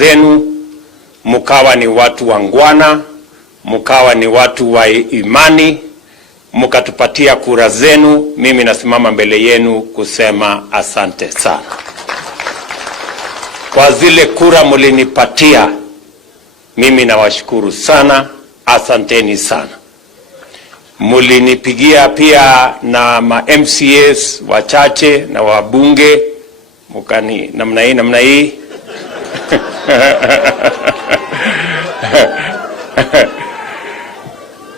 zenu, mkawa ni watu wangwana, mkawa ni watu wa imani, mkatupatia kura zenu. Mimi nasimama mbele yenu kusema asante sana. Kwa zile kura mlinipatia, mimi nawashukuru sana, asanteni sana. Mulinipigia pia na ma MCAs wachache na wabunge, mukani namna hii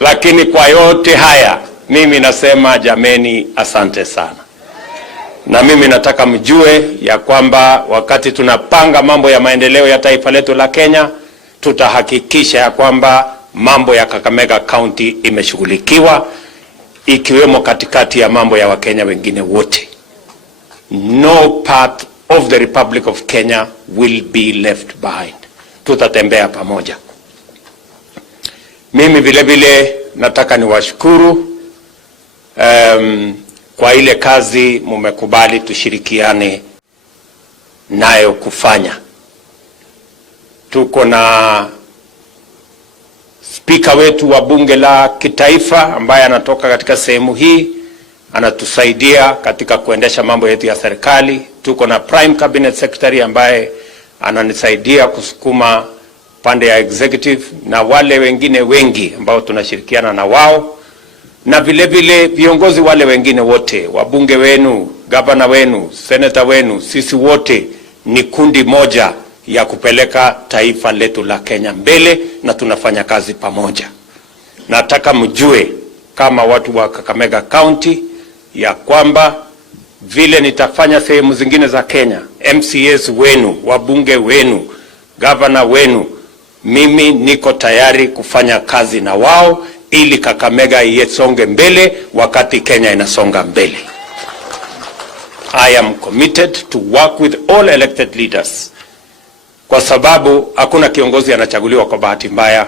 lakini kwa yote haya mimi nasema jameni, asante sana. Na mimi nataka mjue ya kwamba wakati tunapanga mambo ya maendeleo ya taifa letu la Kenya, tutahakikisha ya kwamba mambo ya Kakamega County imeshughulikiwa, ikiwemo katikati ya mambo ya Wakenya wengine wote. No part of the Republic of Kenya will be left behind. Tutatembea pamoja. Mimi vile vile nataka niwashukuru kwa ile kazi mumekubali tushirikiane nayo kufanya. Tuko na spika wetu wa bunge la kitaifa ambaye anatoka katika sehemu hii, anatusaidia katika kuendesha mambo yetu ya serikali. Tuko na prime cabinet secretary ambaye ananisaidia kusukuma pande ya executive, na wale wengine wengi ambao tunashirikiana na wao, na vile vile viongozi wale wengine wote, wabunge wenu, gavana wenu, senator wenu. Sisi wote ni kundi moja ya kupeleka taifa letu la Kenya mbele, na tunafanya kazi pamoja. Nataka mjue kama watu wa Kakamega County ya kwamba vile nitafanya sehemu zingine za Kenya, MCAs wenu, wabunge wenu, gavana wenu, mimi niko tayari kufanya kazi na wao ili Kakamega isonge mbele wakati Kenya inasonga mbele. I am committed to work with all elected leaders, kwa sababu hakuna kiongozi anachaguliwa kwa bahati mbaya.